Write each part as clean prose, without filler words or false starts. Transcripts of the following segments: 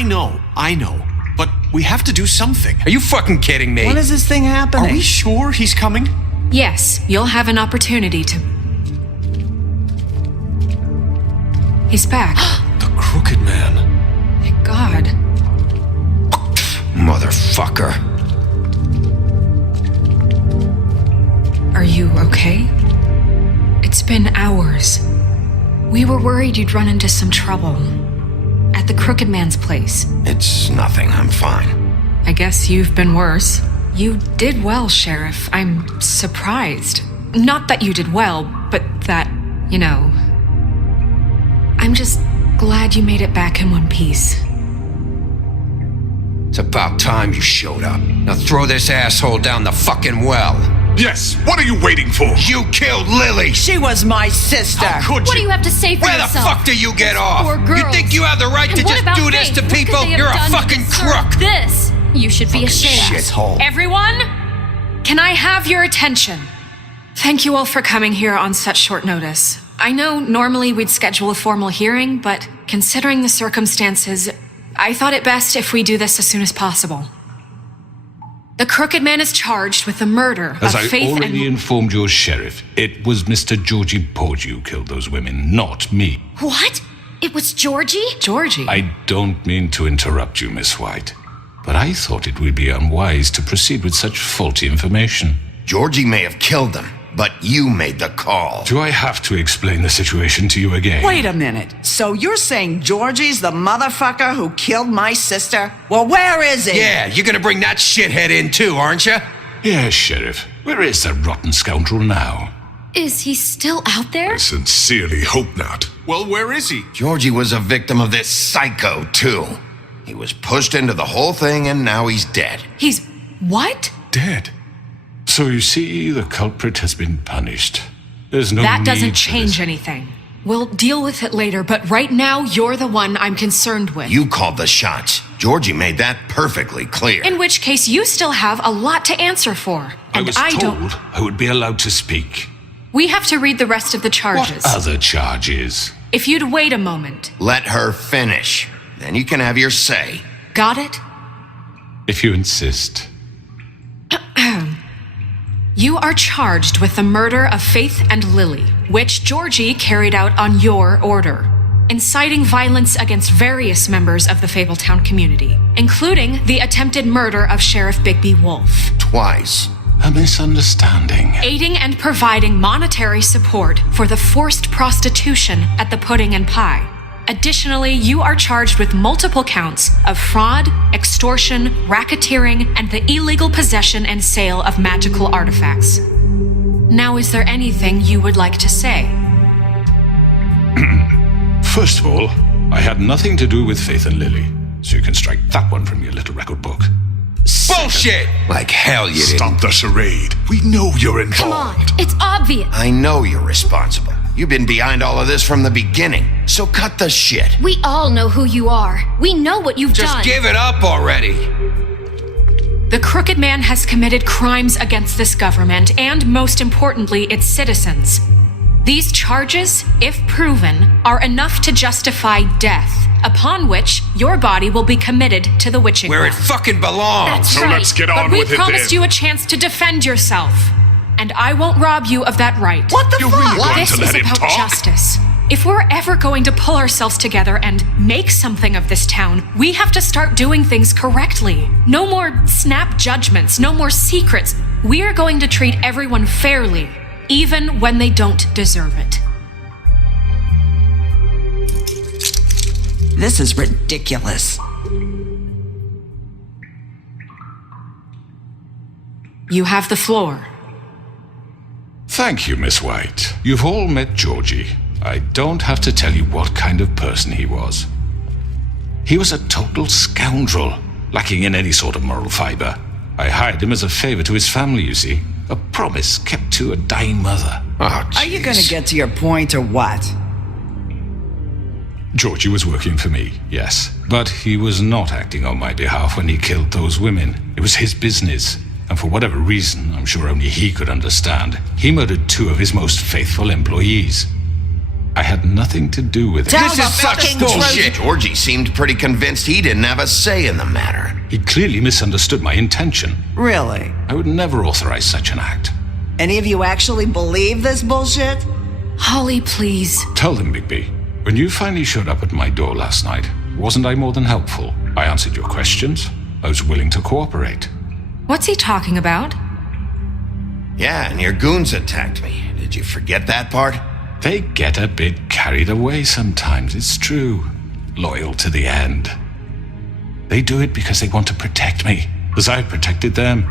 I know. But we have to do something. Are you fucking kidding me? When is this thing happening? Are we sure he's coming? Yes, you'll have an opportunity to... He's back. The Crooked Man. Thank God. Motherfucker. Are you okay? It's been hours. We were worried you'd run into some trouble. At the Crooked Man's place. It's nothing, I'm fine. I guess you've been worse. You did well, Sheriff. I'm surprised. Not that you did well, but that, you know... I'm just glad you made it back in one piece. It's about time you showed up. Now throw this asshole down the fucking well. Yes, what are you waiting for? You killed Lily! She was my sister. How could What do you? you have to say for Where yourself? the fuck do you get off? Poor girls. You think you have the right And to what just about do this Faith? to What could people? they have You're a done to fucking deserve crook! This! You should be ashamed. Shithole. Everyone, can I have your attention? Thank you all for coming here on such short notice. I know normally we'd schedule a formal hearing, but considering the circumstances, I thought it best if we do this as soon as possible. The Crooked Man is charged with the murder As of I Faith already and... informed your sheriff, it was Mr. Georgie Porgy who killed those women, not me. What? It was Georgie? Georgie? I don't mean to interrupt you, Miss White, but I thought it would be unwise to proceed with such faulty information. Georgie may have killed them, but you made the call. Do I have to explain the situation to you again? Wait a minute. So you're saying Georgie's the motherfucker who killed my sister? Well, where is he? Yeah, you're gonna bring that shithead in too, aren't you? Yes, Sheriff. Where is that rotten scoundrel now? Is he still out there? I sincerely hope not. Well, where is he? Georgie was a victim of this psycho, too. He was pushed into the whole thing and now he's dead. He's... what? Dead. So you see, the culprit has been punished. There's no That need doesn't for change this. anything. We'll deal with it later, but right now, you're the one I'm concerned with. You called the shots. Georgie made that perfectly clear. In which case, you still have a lot to answer for. I And was don't... told I would be allowed to speak. We have to read the rest of the charges. What other charges? If you'd wait a moment. Let her finish. Then you can have your say. Got it? If you insist. You are charged with the murder of Faith and Lily, which Georgie carried out on your order, inciting violence against various members of the Fabletown community, including the attempted murder of Sheriff Bigby Wolf. Twice. A misunderstanding. Aiding and providing monetary support for the forced prostitution at the Pudding and Pie. Additionally, you are charged with multiple counts of fraud, extortion, racketeering, and the illegal possession and sale of magical artifacts. Now, is there anything you would like to say? First of all, I had nothing to do with Faith and Lily, so you can strike that one from your little record book. Bullshit! Like hell you didn't. Stop the charade. We know you're involved. Come on, it's obvious. I know you're responsible. You've been behind all of this from the beginning. So cut the shit. We all know who you are. We know what you've Just done. give it up already. The Crooked Man has committed crimes against this government and, most importantly, its citizens. These charges, if proven, are enough to justify death, upon which your body will be committed to the witching Where it well. fucking belongs. That's So right. let's get But on we with it promised then. you a chance to defend yourself, and I won't rob you of that right. What the You're fuck? really going This to is let him about talk? justice. If we're ever going to pull ourselves together and make something of this town, we have to start doing things correctly. No more snap judgments, no more secrets. We are going to treat everyone fairly, even when they don't deserve it. This is ridiculous. You have the floor. Thank you, Miss White. You've all met Georgie. I don't have to tell you what kind of person he was. He was a total scoundrel, lacking in any sort of moral fiber. I hired him as a favor to his family, you see. A promise kept to a dying mother. Oh, Are you gonna jeez. get to your point or what? Georgie was working for me, yes. But he was not acting on my behalf when he killed those women. It was his business. And for whatever reason, I'm sure only he could understand, he murdered 2 of his most faithful employees. I had nothing to do with it. Tell This the is such fucking bullshit. truth. Georgie seemed pretty convinced he didn't have a say in the matter. He clearly misunderstood my intention. Really? I would never authorize such an act. Any of you actually believe this bullshit? Holly, please. Tell them, Bigby. When you finally showed up at my door last night, wasn't I more than helpful? I answered your questions. I was willing to cooperate. What's he talking about? Yeah, and your goons attacked me. Did you forget that part? They get a bit carried away sometimes, it's true. Loyal to the end. They do it because they want to protect me, as I protected them.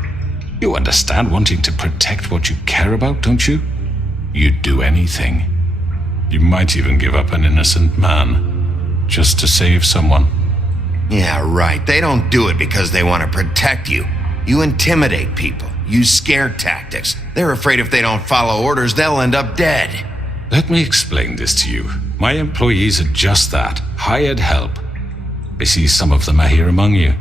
You understand wanting to protect what you care about, don't you? You'd do anything. You might even give up an innocent man, just to save someone. Yeah, right. They don't do it because they want to protect you. You intimidate people, use scare tactics. They're afraid if they don't follow orders, they'll end up dead. Let me explain this to you. My employees are just that, hired help. I see some of them are here among you.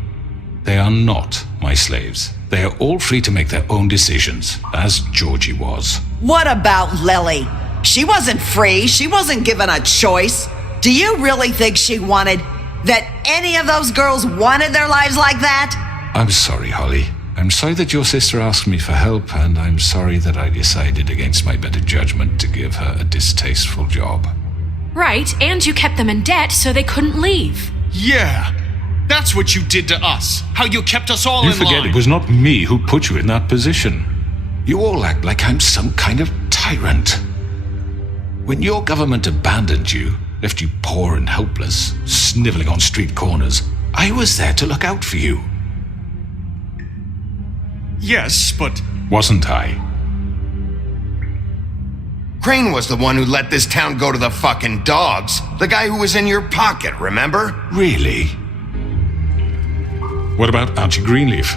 They are not my slaves. They are all free to make their own decisions, as Georgie was. What about Lily? She wasn't free. She wasn't given a choice. Do you really think she wanted that any of those girls wanted their lives like that? I'm sorry, Holly. I'm sorry that your sister asked me for help, and I'm sorry that I decided against my better judgment to give her a distasteful job. Right, and you kept them in debt so they couldn't leave. Yeah. That's what you did to us. How you kept us all You in forget line. it was not me who put you in that position. You all act like I'm some kind of tyrant. When your government abandoned you, left you poor and helpless, sniveling on street corners, I was there to look out for you. Yes, but Wasn't I? Crane was the one who let this town go to the fucking dogs. The guy who was in your pocket, remember? Really? What about Auntie Greenleaf?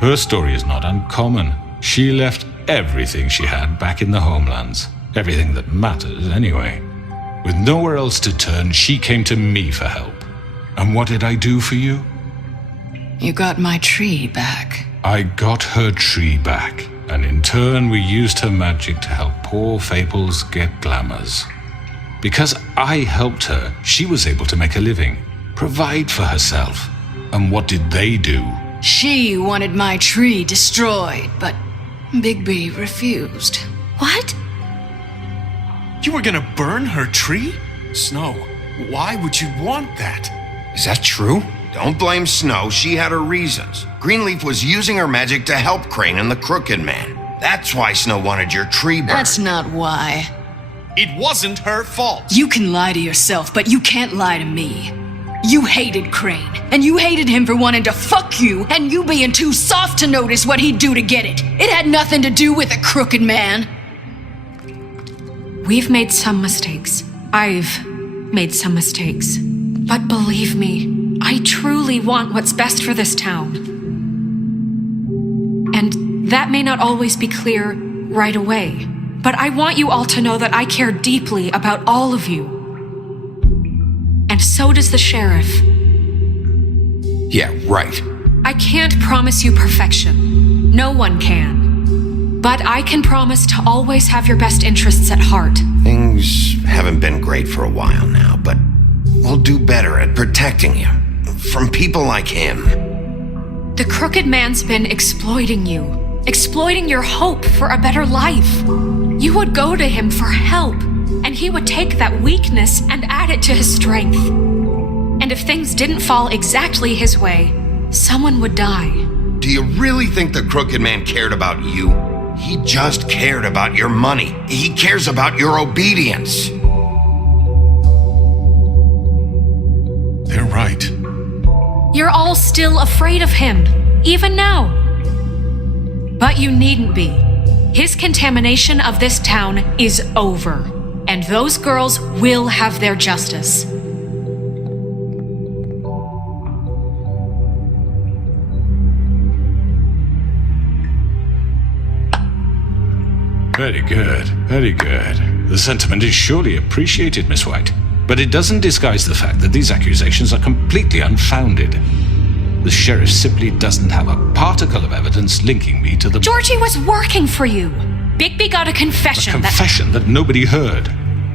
Her story is not uncommon. She left everything she had back in the homelands. Everything that matters, anyway. With nowhere else to turn, she came to me for help. And what did I do for you? You got my tree back. I got her tree back, and in turn we used her magic to help poor Fables get glamours. Because I helped her, she was able to make a living, provide for herself. And what did they do? She wanted my tree destroyed, but Bigby refused. What? you were gonna burn her tree? Snow, why would you want that? Is that true? Don't blame Snow, she had her reasons. Greenleaf was using her magic to help Crane and the Crooked Man. That's why Snow wanted your tree burned. That's not why. It wasn't her fault. You can lie to yourself, but you can't lie to me. You hated Crane, and you hated him for wanting to fuck you, and you being too soft to notice what he'd do to get it. It had nothing to do with the Crooked Man. We've made some mistakes. I've made some mistakes. But believe me, I truly want what's best for this town. And that may not always be clear right away, but I want you all to know that I care deeply about all of you. And so does the sheriff. Yeah, right. I can't promise you perfection. No one can. But I can promise to always have your best interests at heart. Things haven't been great for a while now, but we'll do better at protecting you. From people like him. The Crooked Man's been exploiting you. Exploiting your hope for a better life. You would go to him for help, and he would take that weakness and add it to his strength. And if things didn't fall exactly his way, someone would die. Do you really think the Crooked Man cared about you? He just cared about your money. He cares about your obedience. They're right. You're all still afraid of him, even now. But you needn't be. His contamination of this town is over, and those girls will have their justice. Very good, very good. The sentiment is surely appreciated, Miss White. But it doesn't disguise the fact that these accusations are completely unfounded. The sheriff simply doesn't have a particle of evidence linking me to the... Georgie was working for you. Bigby got a confession A confession that nobody heard.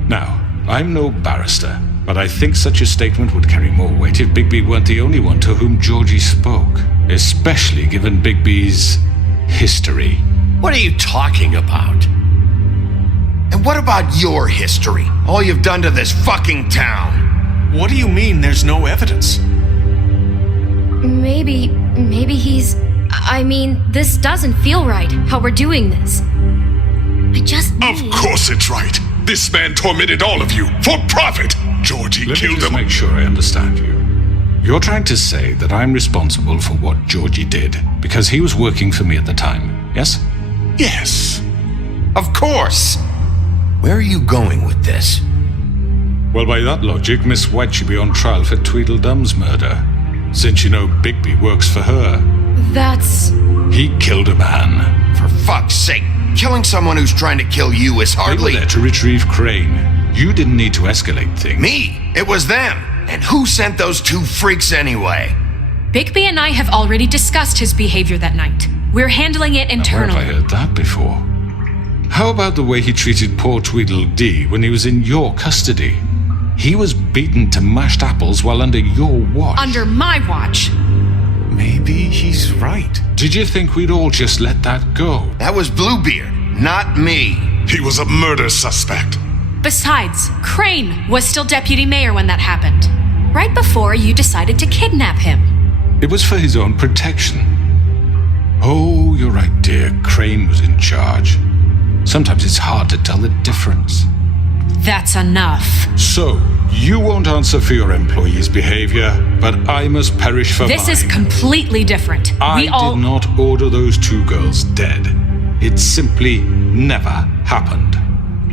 Now, I'm no barrister, but I think such a statement would carry more weight if Bigby weren't the only one to whom Georgie spoke, especially given Bigby's history. What are you talking about? And what about your history? All you've done to this fucking town. What do you mean there's no evidence? Maybe he's... I mean, this doesn't feel right, how we're doing this. I just Of course it's right. This man tormented all of you for profit. Georgie Let me killed just him. make sure I understand you. You're trying to say that I'm responsible for what Georgie did because he was working for me at the time, yes? Yes. Of course. Where are you going with this? Well, by that logic, Miss White should be on trial for Tweedledum's murder, since you know Bigby works for her. That's... He killed a man. For fuck's sake, killing someone who's trying to kill you is They hardly... were there to retrieve Crane. You didn't need to escalate things. Me! It was them! And who sent those two freaks anyway? Bigby and I have already discussed his behavior that night. We're handling it Where internally. have I heard that before? How about the way he treated poor Tweedledee when he was in your custody? He was beaten to mashed apples while under your watch. Under my watch. Maybe he's right. Did you think we'd all just let that go? That was Bluebeard, not me. He was a murder suspect. Besides, Crane was still deputy mayor when that happened. Right before you decided to kidnap him. It was for his own protection. Oh, you're right, dear. Crane was in charge. Sometimes it's hard to tell the difference. That's enough. So, you won't answer for your employees' behavior, but I must perish for This mine. is completely different. I did not order those two girls dead. It simply never happened.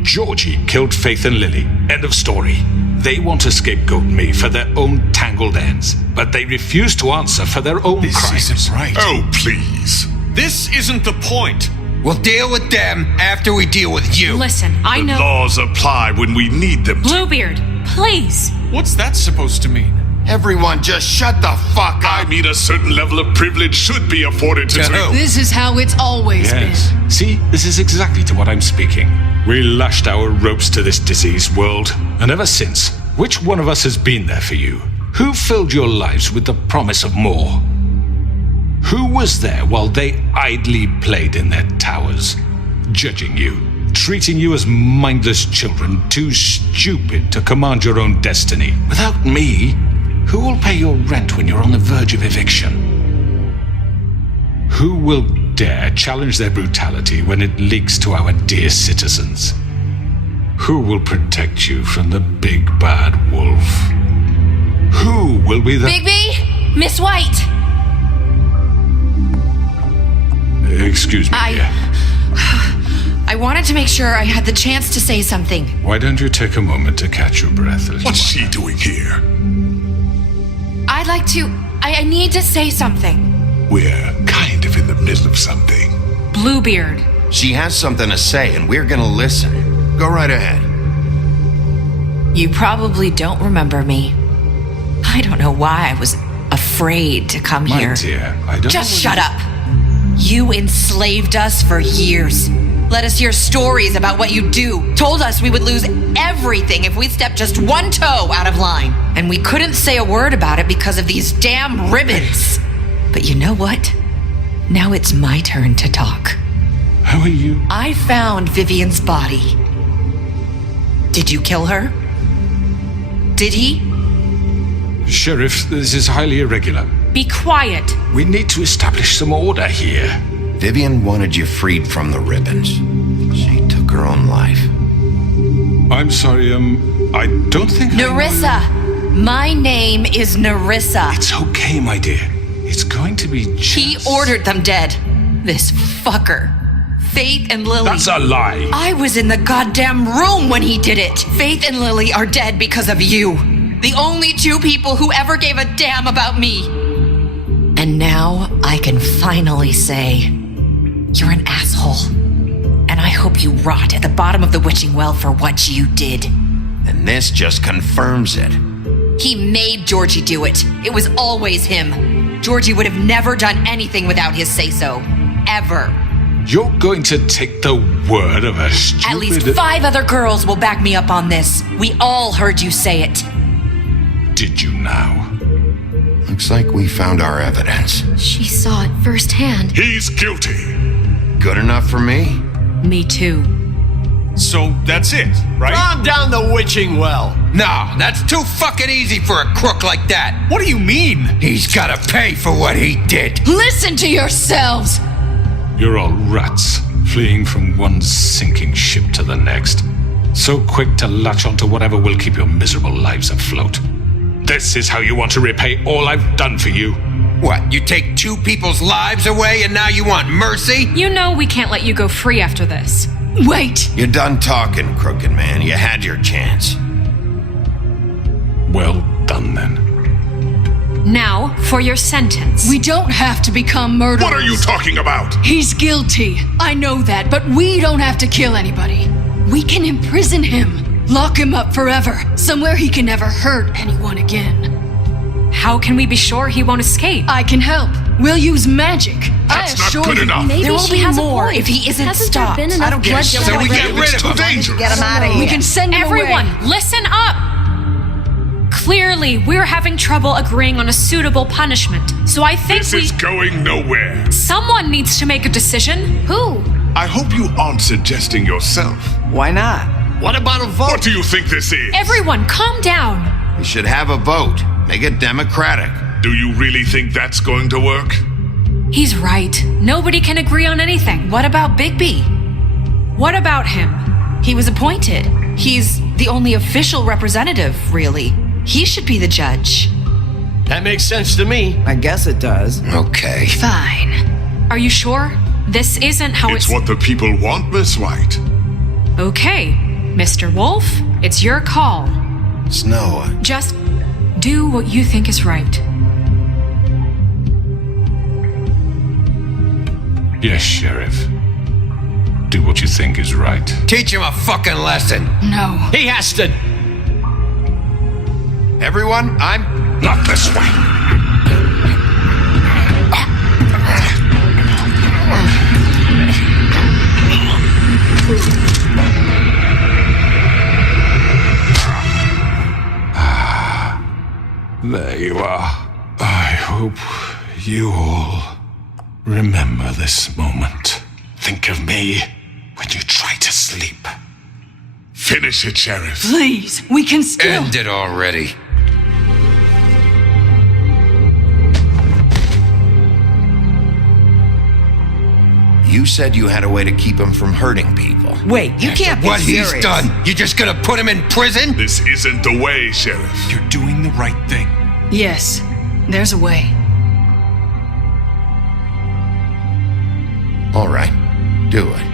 Georgie killed Faith and Lily. End of story. They want to scapegoat me for their own tangled ends, but they refuse to answer for their own This crimes. isn't right. Oh, please. This isn't the point. We'll deal with them after we deal with you. Listen, I The know. laws apply when we need them to. Bluebeard, please. What's that supposed to mean? Everyone just shut the fuck I up. mean, a certain level of privilege should be afforded to... To who? This is how it's always Yes. been. See, this is exactly to what I'm speaking. We lashed our ropes to this diseased world, and ever since, which one of us has been there for you? Who filled your lives with the promise of more? Who was there while they idly played in their towers, judging you, treating you as mindless children, too stupid to command your own destiny? Without me, who will pay your rent when you're on the verge of eviction? Who will dare challenge their brutality when it leaks to our dear citizens? Who will protect you from the big bad wolf? Who will be the... Bigby? Miss White! Excuse me, dear. I wanted to make sure I had the chance to say something. Why don't you take a moment to catch your breath, little What's one? she doing here? I'd like to... I need to say something. We're kind of in the middle of something. Bluebeard. She has something to say, and we're gonna listen. Go right ahead. You probably don't remember me. I don't know why I was afraid to come My here. dear, I don't Just know shut up. You enslaved us for years. Let us hear stories about what you do. Told us we would lose everything if we stepped just one toe out of line. And we couldn't say a word about it because of these damn ribbons. But you know what? Now it's my turn to talk. How are you? I found Vivian's body. Did you kill her? Did he? Sheriff, this is highly irregular. Be quiet. We need to establish some order here. Vivian wanted you freed from the ribbons. She took her own life. I'm sorry, I don't think Nerissa! My name is Nerissa. It's okay, my dear. It's going to be just... He ordered them dead. This fucker. Faith and Lily. That's a lie. I was in the goddamn room when he did it. Faith and Lily are dead because of you. The only two people who ever gave a damn about me. And now I can finally say, you're an asshole. And I hope you rot at the bottom of the witching well for what you did. And this just confirms it. He made Georgie do it. It was always him. Georgie would have never done anything without his say-so. Ever. You're going to take the word of a stupid... At least 5 other girls will back me up on this. We all heard you say it. Did you now? Looks like we found our evidence. She saw it firsthand. He's guilty. Good enough for me? Me too. So that's it, right? Calm down the witching well. No, that's too fucking easy for a crook like that. What do you mean? He's gotta pay for what he did. Listen to yourselves! You're all rats, fleeing from one sinking ship to the next. So quick to latch onto whatever will keep your miserable lives afloat. This is how you want to repay all I've done for you? What, you take 2 people's lives away and now you want mercy? You know we can't let you go free after this. Wait! You're done talking, crooked man. You had your chance. Well done, then. Now, for your sentence. We don't have to become murderers. What are you talking about? He's guilty. I know that, but we don't have to kill anybody. We can imprison him. Lock him up forever. Somewhere he can never hurt anyone again. How can we be sure he won't escape? I can help. We'll use magic. That's not assure good you. enough. Maybe There will she be has a more point. if he isn't Hasn't stopped. there been enough I don't get it. bloodshed So we get already? rid of Too him. dangerous. Get him out of We here. can send him Everyone, away. listen up! Clearly, we're having trouble agreeing on a suitable punishment, so I think This is going nowhere. someone needs to make a decision. Who? I hope you aren't suggesting yourself. Why not? What about a vote? What do you think this is? Everyone, calm down. We should have a vote. Make it democratic. Do you really think that's going to work? He's right. Nobody can agree on anything. What about Bigby? What about him? He was appointed. He's the only official representative, really. He should be the judge. That makes sense to me. I guess it does. Okay. Fine. Are you sure? This isn't how It's what the people want, Miss White. Okay, Mr. Wolf, it's your call. Snow, Just do what you think is right. Yes, Sheriff. Do what you think is right. teach him a fucking lesson. No. He has to. Everyone, Not this way. There you are. I hope you all remember this moment. Think of me when you try to sleep. Finish it, Sheriff. Please, we can still. End it already. You said you had a way to keep him from hurting people. Wait, you can't be What serious. he's done, you just gonna put him in prison? This isn't the way, Sheriff. You're doing the right thing. Yes, there's a way. All right, do it.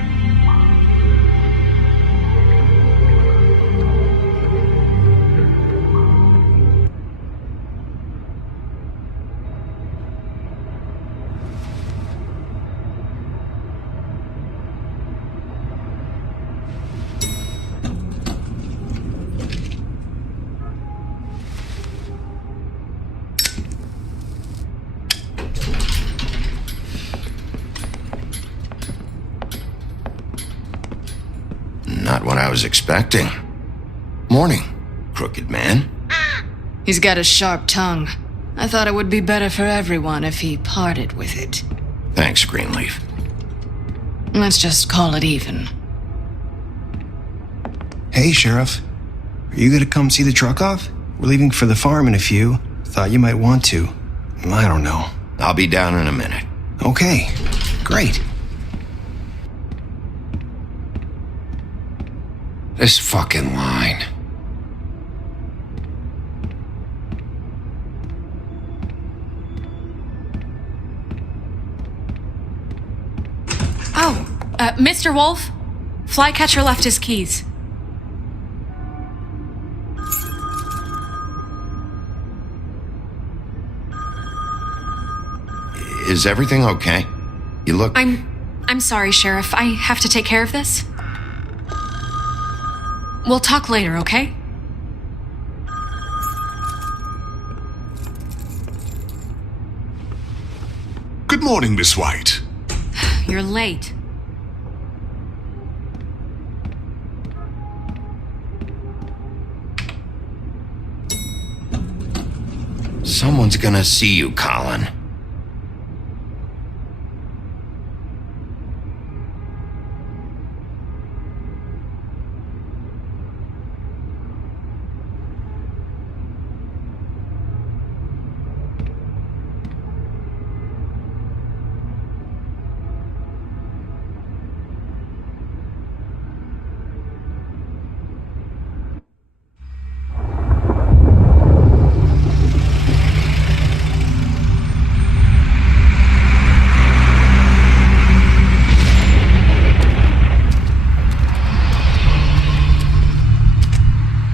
Not what I was expecting. Morning, crooked man. He's got a sharp tongue. I thought it would be better for everyone if he parted with it. Thanks, Greenleaf. Let's just call it even. Hey, Sheriff. Are you gonna come see the truck off? We're leaving for the farm in a few. Thought you might want to. I don't know. I'll be down in a minute. Okay, great. This fucking line. Oh, Mr. Wolf, Flycatcher left his keys. Is everything okay? You look... I'm sorry, Sheriff. I have to take care of this. We'll talk later, okay? Good morning, Miss White. You're late. Someone's gonna see you, Colin.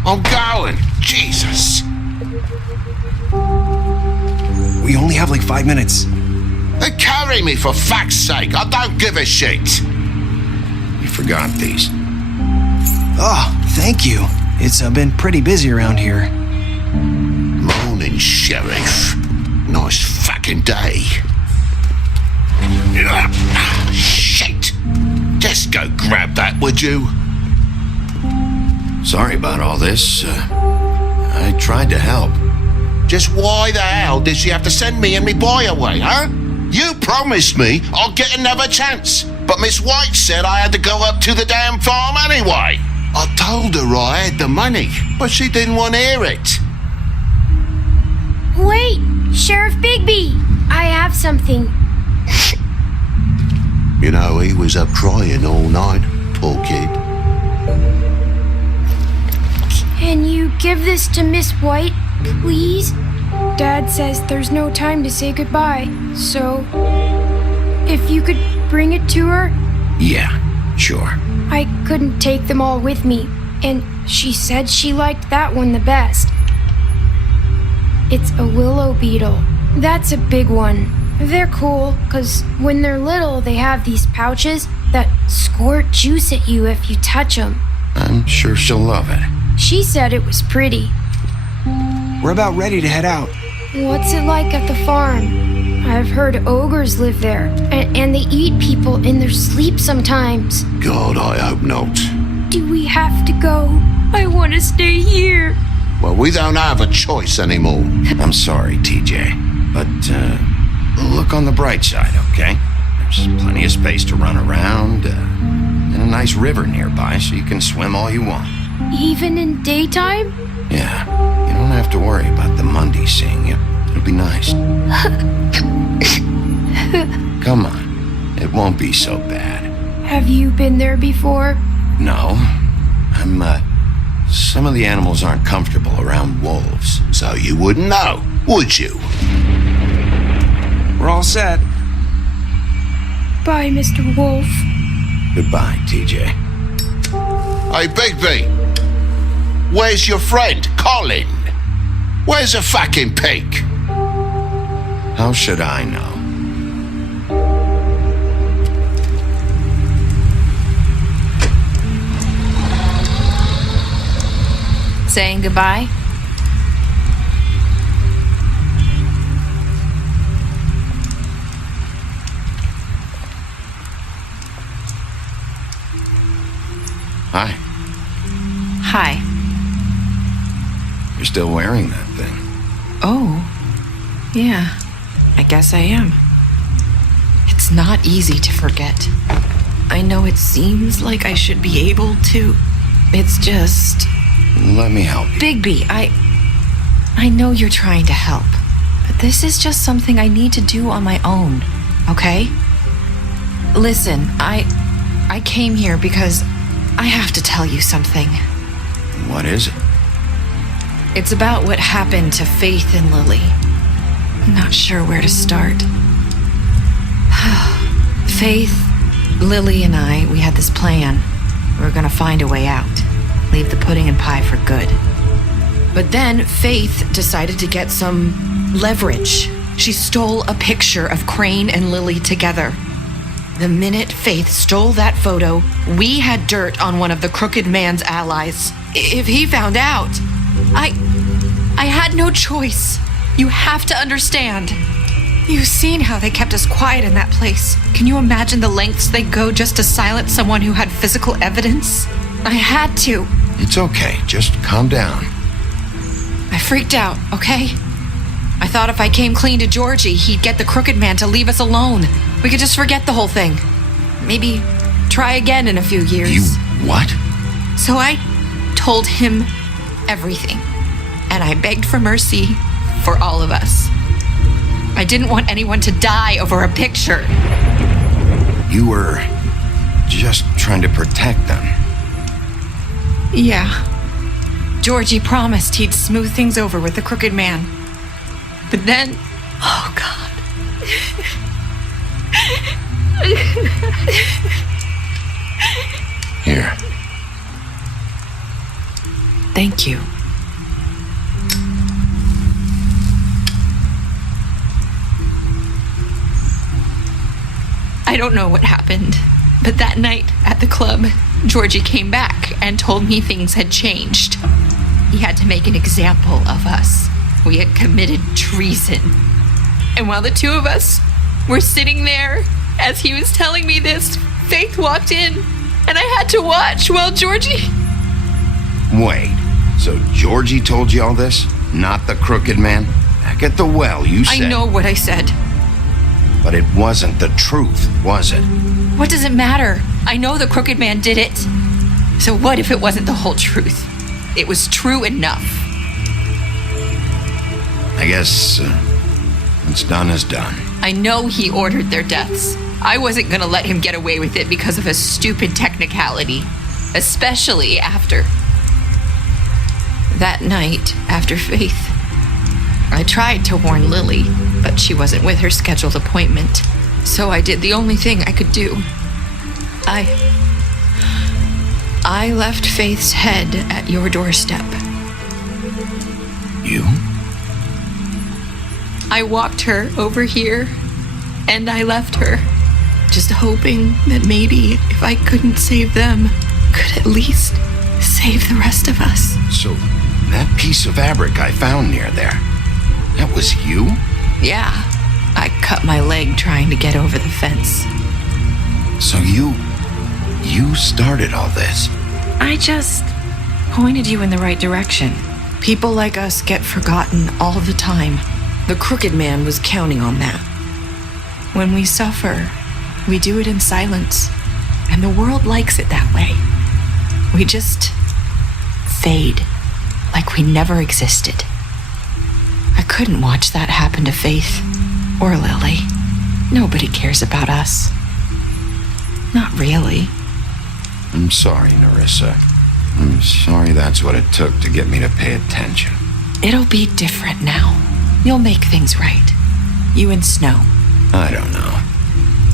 I'm going. Jesus. We only have like 5 minutes. They carry me for fuck's sake. I don't give a shit. You forgot these. Oh, thank you. It's been pretty busy around here. Morning, Sheriff. Nice fucking day. Shit. Just go grab that, would you? Sorry about all this. I tried to help. Just why the hell did she have to send me and me boy away, huh? You promised me I'll get another chance, but Miss White said I had to go up to the damn farm anyway. I told her I had the money, but she didn't want to hear it. Wait, Sheriff Bigby, I have something. You know, he was up crying all night, poor kid. Can you give this to Miss White, please? Dad says there's no time to say goodbye, so if you could bring it to her? Yeah, sure. I couldn't take them all with me, and she said she liked that one the best. It's a willow beetle. That's a big one. They're cool, 'cause when they're little, they have these pouches that squirt juice at you if you touch them. I'm sure she'll love it. She said it was pretty. We're about ready to head out. What's it like at the farm? I've heard ogres live there, and they eat people in their sleep sometimes. God, I hope not. Do we have to go? I want to stay here. Well, we don't have a choice anymore. I'm sorry, TJ, but look on the bright side, okay? There's plenty of space to run around, and a nice river nearby so you can swim all you want. Even in daytime? Yeah, you don't have to worry about the Monday seeing you. It'll be nice. Come on, it won't be so bad. Have you been there before? No, some of the animals aren't comfortable around wolves. So you wouldn't know, would you? We're all set. Bye, Mr. Wolf. Goodbye, TJ. Hey, Bigby. Where's your friend, Colin? Where's the fucking pig? How should I know? Saying goodbye? Hi. Hi. You're still wearing that thing. Oh, yeah. I guess I am. It's not easy to forget. I know it seems like I should be able to. It's just... Let me help you. Bigby, I know you're trying to help, but this is just something I need to do on my own, okay? Listen, I came here because I have to tell you something. What is it? It's about what happened to Faith and Lily. I'm not sure where to start. Faith, Lily, and we had this plan. We were gonna find a way out. Leave the pudding and pie for good. But then Faith decided to get some leverage. She stole a picture of Crane and Lily together. The minute Faith stole that photo, we had dirt on one of the crooked man's allies. If he found out, I had no choice. You have to understand. You've seen how they kept us quiet in that place. Can you imagine the lengths they go just to silence someone who had physical evidence? I had to. It's okay. Just calm down. I freaked out, okay? I thought if I came clean to Georgie, he'd get the crooked man to leave us alone. We could just forget the whole thing. Maybe try again in a few years. You what? So I told him everything. And I begged for mercy for all of us. I didn't want anyone to die over a picture. You were just trying to protect them. Yeah. Georgie promised he'd smooth things over with the crooked man. But then, oh God. Here. Thank you. I don't know what happened, but that night at the club, Georgie came back and told me things had changed. He had to make an example of us. We had committed treason. And while the two of us were sitting there, as he was telling me this, Faith walked in, and I had to watch while Georgie... Wait, so Georgie told you all this? Not the crooked man? Back at the well, you said... I know what I said. But it wasn't the truth, was it? What does it matter? I know the crooked man did it. So what if it wasn't the whole truth? It was true enough. I guess what's done is done. I know he ordered their deaths. I wasn't gonna let him get away with it because of a stupid technicality. Especially after... That night, after Faith, I tried to warn Lily, but she wasn't with her scheduled appointment. So I did the only thing I could do. I left Faith's head at your doorstep. You? I walked her over here, and I left her, just hoping that maybe if I couldn't save them, could at least save the rest of us. So, that piece of fabric I found near there, that was you? Yeah, I cut my leg trying to get over the fence. So you started all this? I just pointed you in the right direction. People like us get forgotten all the time. The crooked man was counting on that. When we suffer, we do it in silence, and the world likes it that way. We just fade, like we never existed. I couldn't watch that happen to Faith or Lily. Nobody cares about us. Not really. I'm sorry, Nerissa. I'm sorry that's what it took to get me to pay attention. It'll be different now. You'll make things right. You and Snow. I don't know.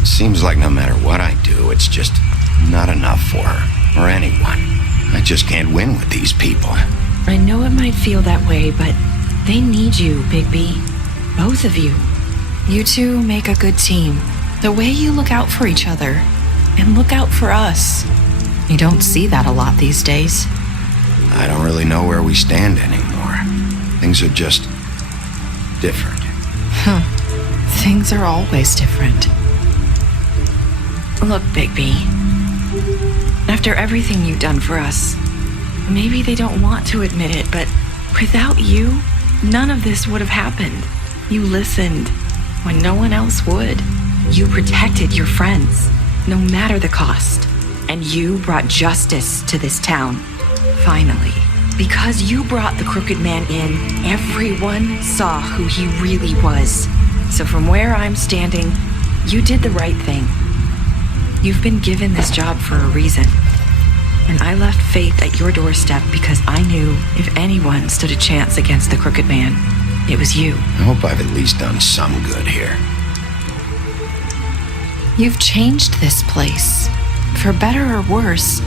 Seems like no matter what I do, it's just not enough for her, or anyone. I just can't win with these people. I know it might feel that way, but they need you, Bigby. Both of you. You two make a good team. The way you look out for each other, and look out for us. You don't see that a lot these days. I don't really know where we stand anymore. Things are just different. Things are always different. Look, Bigby. After everything you've done for us, maybe they don't want to admit it, but without you, none of this would have happened. You listened when no one else would. You protected your friends, no matter the cost. And you brought justice to this town. Finally. Because you brought the crooked man in, everyone saw who he really was. So from where I'm standing, you did the right thing. You've been given this job for a reason. And I left Faith at your doorstep because I knew if anyone stood a chance against the crooked man, it was you. I hope I've at least done some good here. You've changed this place. For better or worse,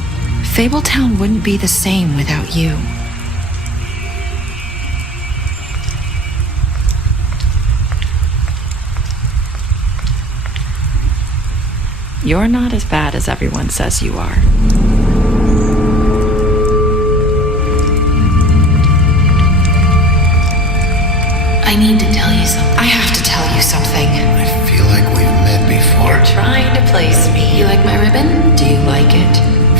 Fabletown wouldn't be the same without you. You're not as bad as everyone says you are. I need to tell you something. I have to tell you something. I feel like we've met before. You're trying to place me. You like my ribbon? Do you like it?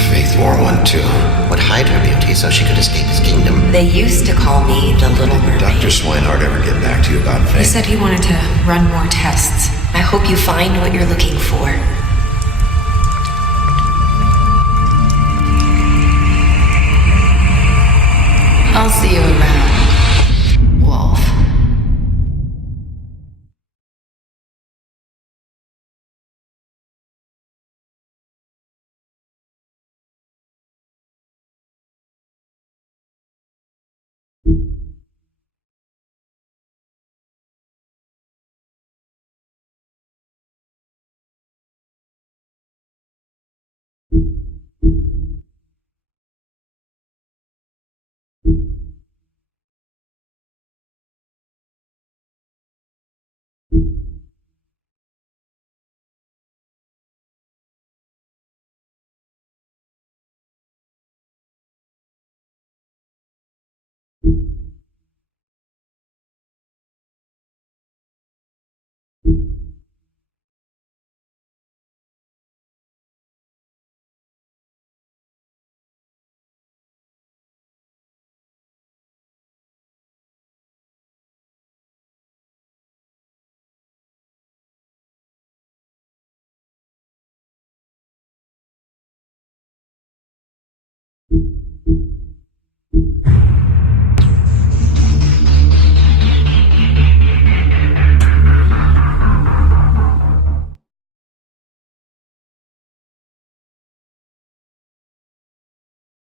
Faith 412. Would hide her beauty so she could escape his kingdom. They used to call me the Little Did Mermaid. Dr. Swinehart ever get back to you about He Faith? said he wanted to run more tests. I hope you find what you're looking for. I'll see you around.